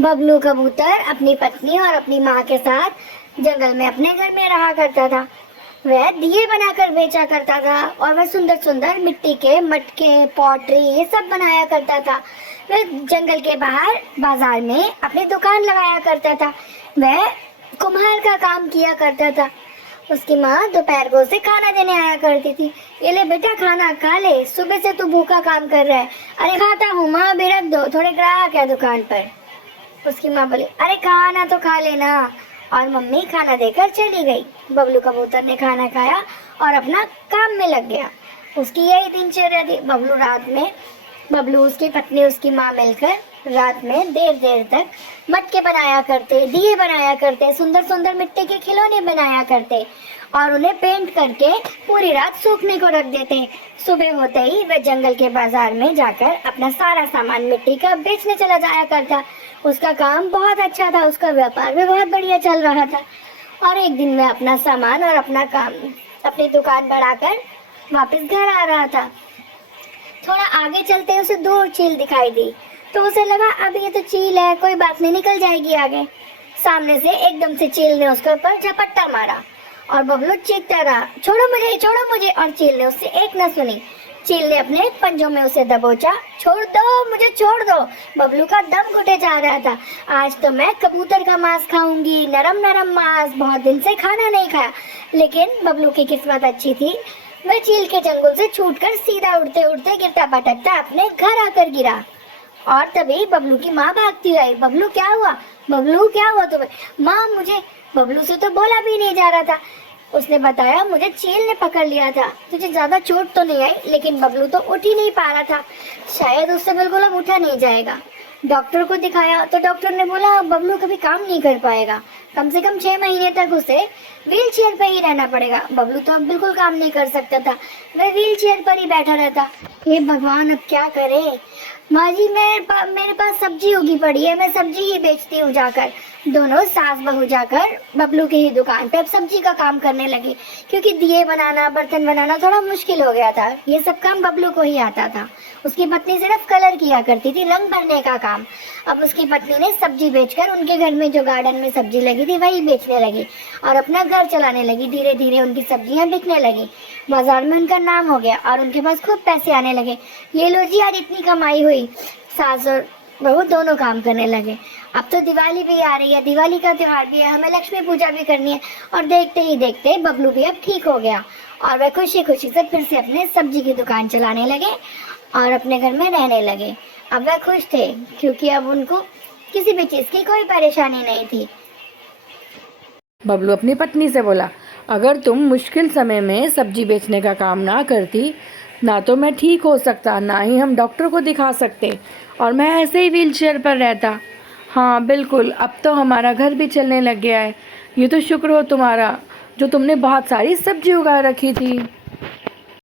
बबलू कबूतर अपनी पत्नी और अपनी माँ के साथ जंगल में अपने घर में रहा करता था। वह दिए बनाकर बेचा करता था और वह सुंदर सुंदर मिट्टी के मटके, पॉटरी ये सब बनाया करता था। वह जंगल के बाहर बाजार में अपनी दुकान लगाया करता था। वह कुम्हार का काम किया करता था। उसकी माँ दोपहर को उसे खाना देने आया करती थी। ये ले बेटा, खाना खा ले, सुबह से तू भूखा काम कर रहा है। अरे खाता हूँ माँ, अभी रख दो, थोड़े ग्राहक है दुकान पर। उसकी माँ बोली, अरे खाना तो खा लेना। और मम्मी खाना देकर चली गई। बबलू कबूतर ने खाना खाया और अपना काम में लग गया। उसकी यही दिनचर्या थी। बबलू, उसकी पत्नी, उसकी माँ मिलकर रात में देर देर तक मटके बनाया करते, दिए बनाया करते, सुंदर सुंदर मिट्टी के खिलौने बनाया करते और उन्हें पेंट करके पूरी रात सूखने को रख देते। सुबह होते ही वह जंगल के बाजार में जाकर अपना सारा सामान मिट्टी का बेचने चला जाया करता। उसका काम बहुत अच्छा था, उसका व्यापार भी बहुत बढ़िया चल रहा था। और एक दिन वह अपना सामान और अपना काम, अपनी दुकान बढ़ाकर वापस घर आ रहा था। थोड़ा आगे चलते उसे दो चील दिखाई दी, तो उसे लगा अब ये तो चील है, कोई बात नहीं, निकल जाएगी आगे। सामने से एकदम से चील ने उसके ऊपर झपट्टा मारा और बबलू चीखता रहा, छोड़ो मुझे, छोड़ो मुझे। और चील ने उससे एक न सुनी। चील ने अपने पंजों में उसे दबोचा। छोड़ दो मुझे, छोड़ दो। बबलू का दम घुटे जा रहा था। आज तो मैं कबूतर का मांस खाऊंगी, नरम नरम मांस, बहुत दिन से खाना नहीं खाया। लेकिन बबलू की किस्मत अच्छी थी। वह चील के चंगुल से छूटकर सीधा उड़ते उड़ते गिरता पटकता अपने घर आकर गिरा। और तभी बबलू की माँ भागती आई। बबलू क्या हुआ, बबलू क्या हुआ तुम्हें? माँ मुझे, बबलू से तो बोला भी नहीं जा रहा था। उसने बताया, मुझे चील ने पकड़ लिया था। तुझे ज्यादा चोट तो नहीं आई? लेकिन बबलू तो उठ ही नहीं पा रहा था। शायद उससे बिल्कुल अब उठा नहीं जाएगा। डॉक्टर को दिखाया तो डॉक्टर ने बोला बबलू कभी काम नहीं कर पाएगा, कम से कम 6 महीने तक उसे व्हील चेयर पर ही रहना पड़ेगा। बबलू तो अब बिल्कुल काम नहीं कर सकता था, वह व्हील चेयर पर ही बैठा रहता। हे भगवान, अब क्या करे? माँ जी, मेरे पास सब्जी उगी पड़ी है, मैं सब्जी ही बेचती हूँ जाकर। दोनों सास बहू जाकर बबलू की ही दुकान पे अब सब्जी का काम करने लगे, क्योंकि दिए बनाना, बर्तन बनाना थोड़ा मुश्किल हो गया था। ये सब काम बबलू को ही आता था। उसकी पत्नी सिर्फ कलर किया करती थी, रंग भरने का काम। अब उसकी पत्नी ने सब्जी बेचकर उनके घर में जो गार्डन में सब्जी लगी थी वही बेचने लगी और अपना घर चलाने लगी। धीरे धीरे उनकी सब्जियां बिकने लगी, बाजार में उनका नाम हो गया और उनके पास खूब पैसे आने लगे। ये लो जी, आज इतनी कमाई हुई। सास और बहू दोनों काम करने लगे। अब तो दिवाली भी आ रही है, दिवाली का त्योहार भी है, हमें लक्ष्मी पूजा भी करनी है। और देखते ही देखते बबलू भी अब ठीक हो गया और वह खुशी खुशी से फिर से अपने सब्जी की दुकान चलाने लगे और अपने घर में रहने लगे। अब वह खुश थे, क्योंकि अब उनको किसी भी चीज़ की कोई परेशानी नहीं थी। बबलू अपनी पत्नी से बोला, अगर तुम मुश्किल समय में सब्जी बेचने का काम ना करती, ना तो मैं ठीक हो सकता, ना ही हम डॉक्टर को दिखा सकते, और मैं ऐसे ही व्हीलचेयर पर रहता। हाँ बिल्कुल, अब तो हमारा घर भी चलने लग गया है। ये तो शुक्र हो तुम्हारा, जो तुमने बहुत सारी सब्जी उगा रखी थी।